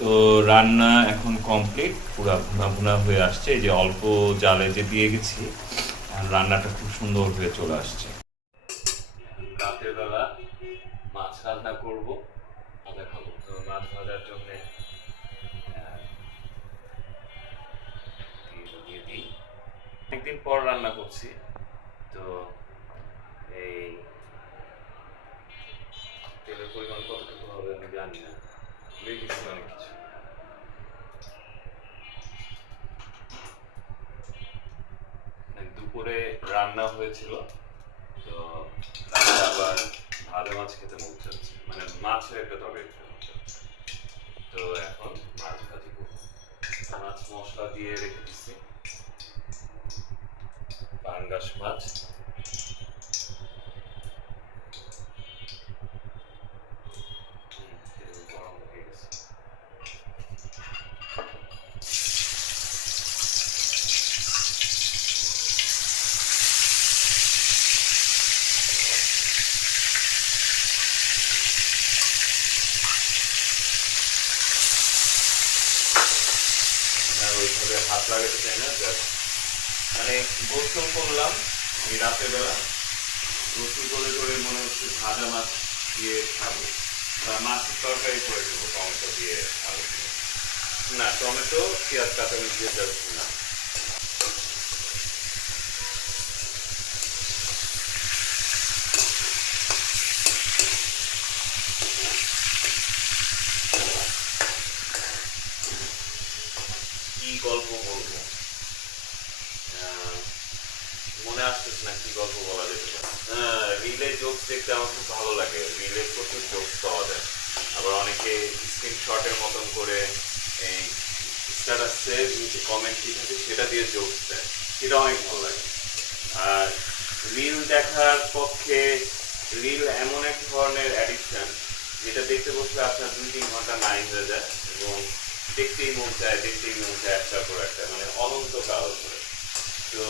তো রান্না এখন কমপ্লিট পুরা ভুনা ভুনা হয়ে আসছে। যে অল্প জালে যে দিয়ে গেছি রান্নাটা খুব সুন্দর হয়ে চলে আসছে। রাতের বেলা মাছ রান্না করব ভাজা খাব তো মাছ ভাজার জন্য দিই। পর রান্না করছি, তো এই তেলের পরিমাণ কতটুকু হবে আমি জানি না। অনেক কিছু মানে দুপুরে রান্না হয়েছিল, তো আবার ভালো মাছ খেতে মন চাচ্ছে। মানে মাছ একটা তরকারি খেতে মন চাচ্ছে। তো এখন মাছ ভাজি করব। মাছ মশলা দিয়ে রেখে দিচ্ছি পাঙ্গাস মাছ হুম, তেল গরম হয়ে গেছে আর ওইভাবে হাত লাগাতে চাই না জাস্ট মানে গোসল করলাম এই রাতের বেলা। গোসল করে করে মনে হচ্ছে ভাজা মাছ দিয়ে খাব। বা মাছের তরকারি করে দেবো, টমেটো দিয়ে আলু না, টমেটো, পেঁয়াজ, কাঁচামরিচ দিয়ে যাচ্ছে না কি গল্প বলব আহ, মনে আসতেছে না কি গল্প বলা যেতে পারে। রিলে জোকস দেখতে আমার খুব ভালো লাগে। রিলে প্রচুর জোকস পাওয়া যায়। আবার অনেকে স্ক্রিনশটের মতন করে এই স্ট্যাটাসে নিচে কমেন্ট কি থাকে সেটা দিয়ে জোকস দেয়। সেটা অনেক ভালো লাগে। আর রিল দেখার পক্ষে রিল এমন এক ধরনের অ্যাডিকশন যেটা দেখতে বসলে আপনার দুই তিন ঘণ্টা নাইন হয়ে যায় এবং দেখতেই মন চায়, দেখতেই মন চায় একটার পর একটা মানে অনন্তকাল ধরে তো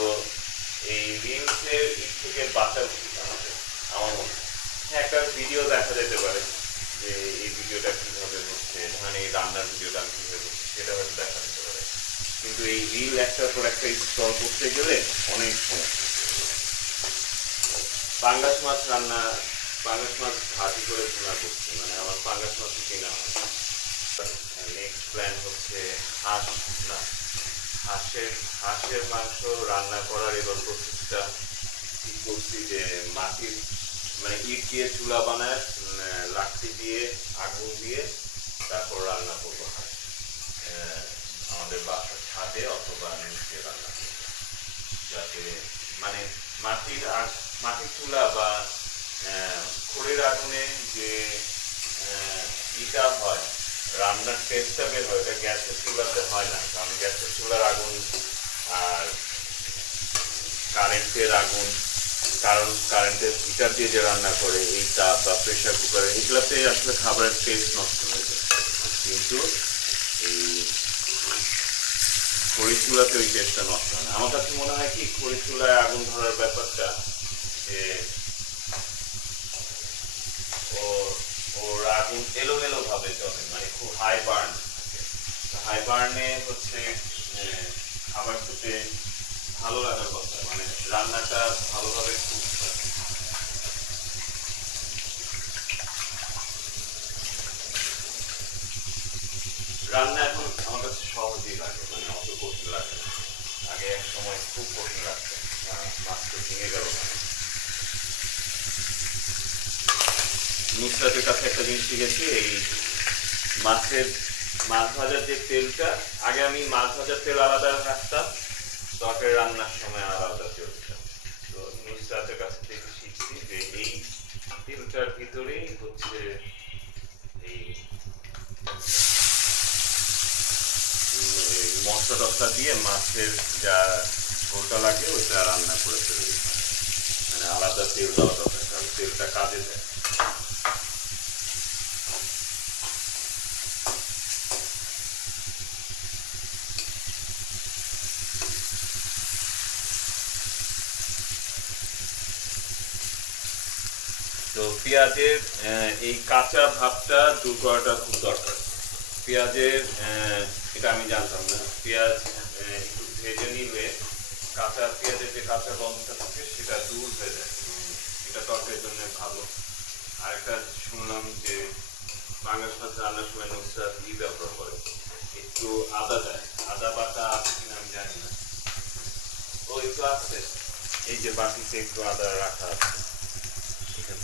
এই রিলসের দিক থেকে বাঁচা উচিত আমাদের আমার মনে হয় হ্যাঁ, একটা ভিডিও দেখা যেতে পারে যে এই ভিডিওটা কীভাবে হচ্ছে মানে এই রান্নার ভিডিওটা আমি কীভাবে করছি সেটা হয়তো দেখা যেতে পারে কিন্তু এই রিল পর করতে গেলে অনেক সমস্যা। পাঙ্গাস মাছ রান্না, পাঙ্গাস মাছ ভাজি করে করছি মানে আমার পাঙ্গাস মাছ কেনা নেক্সট প্ল্যান হচ্ছে হাঁস না হাঁসের হাঁসের মাংস রান্না করার এবার প্রসেসটা ঠিক করছি যে মাটির মানে ইট দিয়ে চুলা বানায় লাকড়ি দিয়ে, আগুন দিয়ে তারপর রান্না করব হাঁস আহ, আমাদের বাসার ছাদে অথবা নিচে রান্না করব যাতে মানে মাটির আগ- মাটির চুলা বা আহ, খড়ের আগুনে যে আহ, ইটা হয় রান্নার টেস্টটা বের হয় এটা গ্যাসের চুলাতে হয় না কারণ গ্যাসের চুলার আগুন আর কারেন্টের আগুন কারণ কারেন্টের হিটার দিয়ে যে রান্না করে, এই তাপ বা প্রেশার কুকারে এগুলাতে আসলে খাবারের টেস্ট নষ্ট হয়ে যায়। কিন্তু এই খড়ি চুলাতে ওই টেস্টটা নষ্ট হয় না। আমার কাছে মনে হয় কি খড়ি চুলায় আগুন ধরার ব্যাপারটা যে ও, ওর আগুন এলোমেলো ভাবে জ্বলে মানে খুব হাই বার্ন থাকে হাই বার্নে হচ্ছে খাবার খেতে ভালো লাগার কথা মানে রান্নাটা ভালোভাবে রান্না এখন আমার কাছে সহজই লাগে মানে অত কঠিন লাগে আগে এক সময় খুব কঠিন লাগতো আহ, মাছ ভেঙে গেল না। নুসরাতের কাছে একটা জিনিস শিখেছি এই মাছের মাছ ভাজার যে তেলটা, আগে আমি মাছ ভাজার তেল আলাদা রাখতাম, তরকারি রান্নার সময় আলাদা তেল দিতাম তো নুসরাতের কাছে থেকে শিখছি যে এই তেলটার ভিতরেই হচ্ছে এই মশলা টসলা দিয়ে মাছের যা ঝোলটা লাগে, ওইটা রান্না করে ফেলে। মানে আলাদা তেল দেওয়া দরকার, কারণ তেলটা কাজে দেয়। তো পেঁয়াজের এই কাঁচা ভাবটা দূর করাটা খুব দরকার। পেঁয়াজের এটা আমি জানতাম না। পেঁয়াজ একটু ভেজে নিলে কাঁচা পেঁয়াজের যে কাঁচা গন্ধটা থাকে, সেটা দূর হয়ে যায়। এটা তরকারির জন্য ভালো। আরেকটা শুনলাম যে বাংলা মাছ রান্নার সময় নুসরাত ই ব্যবহার করে। একটু আদা দেয়। আদা বাটা আছে কিনা আমি জানি না। ও, একটু আছে। এই যে বাটিতে একটু আদা রাখা আছে।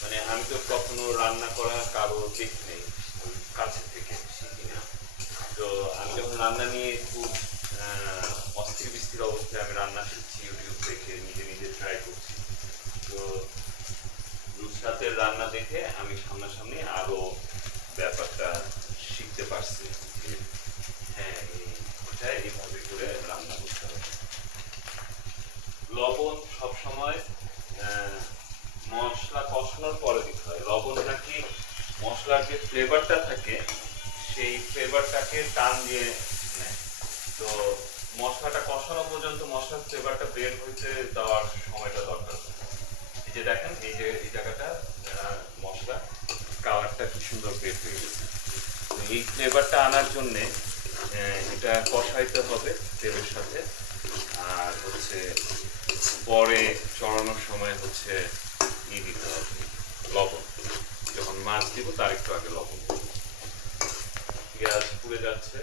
মানে আমি তো কখনো রান্না করা কারও দেখি নেই কাছে থেকে শিখি না তো আমি যখন রান্না নিয়ে খুব অস্থির বিস্থির অবস্থায় আমি রান্না শিখছি, ইউটিউব দেখে, নিজে নিজে ট্রাই করছি। তো নুসরাতের রান্না দেখে আমি সামনাসামনি আরও ব্যাপারটা শিখতে পারছি। যে হ্যাঁ করে রান্না করতে লবণ সবসময় মশলা কষানোর পরে দিতে হয়। লবণটা কি মশলার যে ফ্লেভারটা থাকে, সেই ফ্লেভারটাকে টান দিয়ে নেয়। তো মশলাটা কষানো পর্যন্ত মশলার ফ্লেভারটা বের হইতে দেওয়ার সময়টা দরকার। এই যে দেখেন, এই যে, এই জায়গাটা মশলা কালারটা কি সুন্দর বের হয়ে গেছে। তো এই ফ্লেভারটা আনার জন্যে এটা কষাইতে হবে তেলের সাথে। আর হচ্ছে, পরে চড়ানোর সময় হচ্ছে ই দিতে হবে লবণ যখন মাছ দিব তার একটু আগে লবণ। পেঁয়াজ পুড়ে যাচ্ছে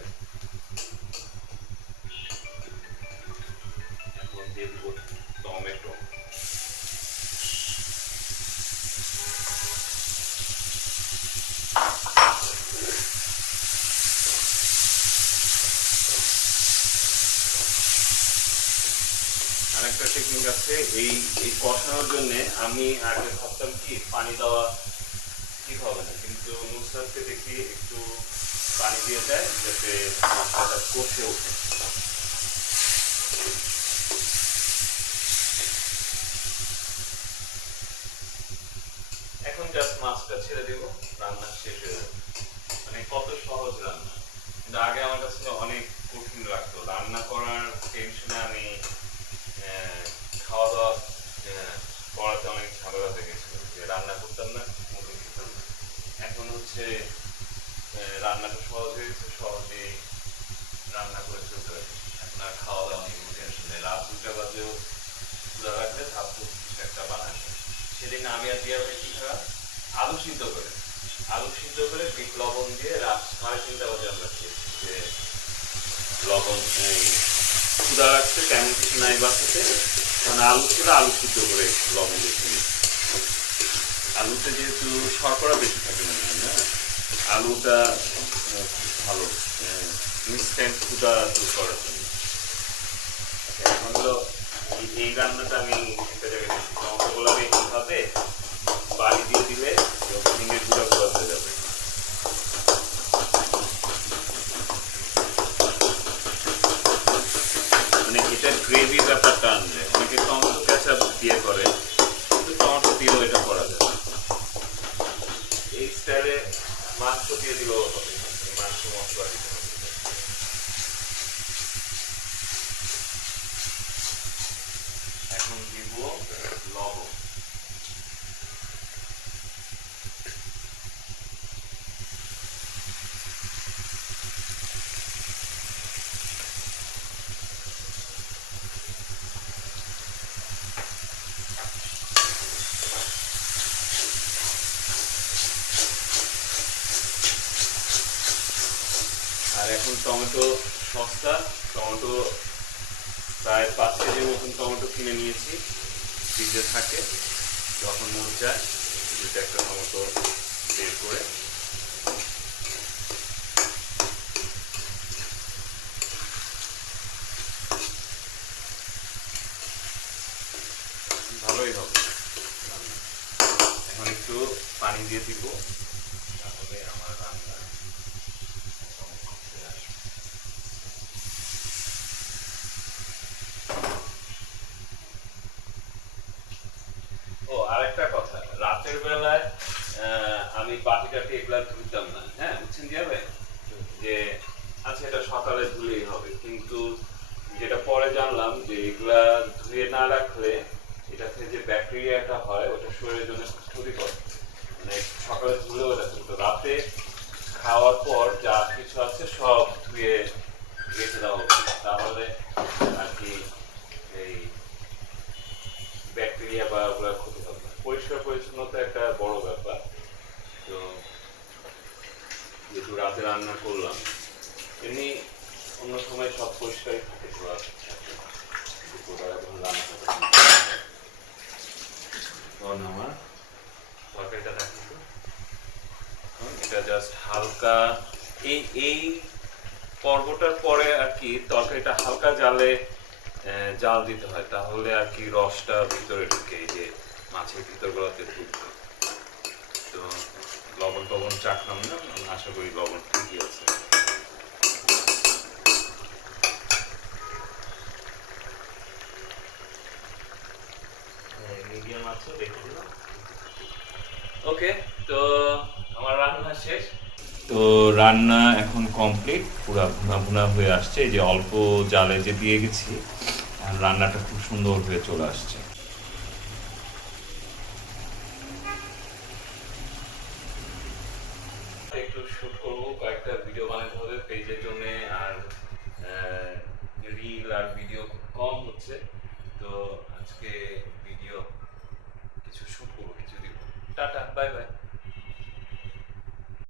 এখন দিয়ে টমেটো টেকনিক আছে, এই এই কষানোর জন্য আমি আগে ভাবতাম কি, পানি দেওয়া ঠিক হবে না। কিন্তু নুসরাতকে দেখি একটু পানি দিয়ে দেয়, যাতে মশলাটা কষে ওঠে। এখন জাস্ট মাছটা ছেড়ে দেব, রান্না শেষ হয়ে মানে কত সহজ রান্না। কিন্তু আগে আমার কাছে অনেক কঠিন লাগতো। রান্না করার টেনশনে আমি খাওয়া দাওয়া আহ, করাতে অনেক ঝামেলা হয়ে গেছিল। যে রান্না করতাম না মতো খেতাম এখন হচ্ছে রান্নাটা সহজ হয়ে গেছে সহজেই রান্না করে চলতে পারি। এখন আর খাওয়া দাওয়া নিয়ে টেনশন নেই রাত দুটা বাজেও চুলা রাখলে ভাবতো কিছু একটা বানায়। সেদিন আমি আর দিয়া ভাই কি খাওয়া আলু সিদ্ধ করে। আলু সিদ্ধ করে বিট লবণ দিয়ে রাত সাড়ে তিনটা বাজে আমরা খেয়েছি। যে লবণ ক্ষুদা রাখছে তেমন কিছু নাই বাসাতে। কারণ আলু ছিল আলু সিদ্ধ করে লবণ দিয়ে আলুতে যেহেতু শর্করা বেশি থাকে না, আলুটা ভালো ইনস্ট্যান্ট ফুটা দূর করার জন্য। এখন হলো এই রান্নাটা আমি একটা জায়গায় দেখছি টমেটোগুলো এইভাবে বাড়ি দিয়ে দিলে ভেঙে গুঁড়া গুঁড়া হয়ে যাবে মানে এটা গ্রেভি ব্যাপারটা আনবে অনেকে টমেটো কেচাপ দিয়ে করে কিন্তু টমেটো দিয়েও এটা করা যায় এই স্টাইলে মাংস দিয়ে দিলেও হবে মাংস মশলা দিতে হবে এখন দিব লবণ আর এখন টমেটো সস্তা, টমেটো প্রায় পাঁচ কেজির মতন টমেটো কিনে নিয়েছি। ফ্রিজে থাকে, যখন মন চায়, দুটো একটা টমেটো বের করে। ভালোই হবে। এখন একটু পানি দিয়ে দিব, তাহলে আমার রান্না ও, আরেকটা কথা। রাতের বেলায় আমি বাতি এগুলা ধুইতাম না হ্যাঁ বুঝছেন যাবে যে আচ্ছা এটা সকালে ধুলেই হবে, কিন্তু যেটা পরে জানলাম যে এগুলা ধুয়ে না রাখলে এটাতে যে ব্যাকটেরিয়াটা হয়, ওটা শরীরের জন্য ক্ষতিকর। মানে সকালে ধুলেও এটা কিন্তু রাতে খাওয়ার পর যা কিছু আছে সব ধুয়ে রেখে দেওয়া উচিত। তাহলে আর কি এই ব্যাকটেরিয়া বা ওগুলো পরিষ্কার পরিচ্ছন্নতা একটা বড় ব্যাপার। তো যেহেতু রাতে রান্না করলাম এমনি অন্য সময় সব পরিষ্কারই থাকে তো আর যখন রান্না করতে তখন আমার তরকারিটা দেখুন তো। এটা জাস্ট হালকা এই এই পর্বটার পরে আর কি তরকারিটা হালকা জাল দিতে হয়। তাহলে আর কি রসটা ভিতরে ঢুকে এই যে মাছের ভিতরগুলোতে ঢুকবে। তো লবণ টবণ চাখলাম না আমি আশা করি লবণ ঠিকই আছে। ওকে তো আমার রান্না শেষ। তো রান্না এখন কমপ্লিট পুরা ভুনা ভুনা হয়ে আসছে। যে অল্প জালে যে দিয়ে গেছি রান্নাটা খুব সুন্দর হয়ে চলে আসছে। শুট করব, কয়েকটা ভিডিও বানাতে হবে পেজের জন্য আর রিল আর ভিডিও কম হচ্ছে। তো আজকে ভিডিও কিছু শুট করব, কিছু দিব। Tata bye bye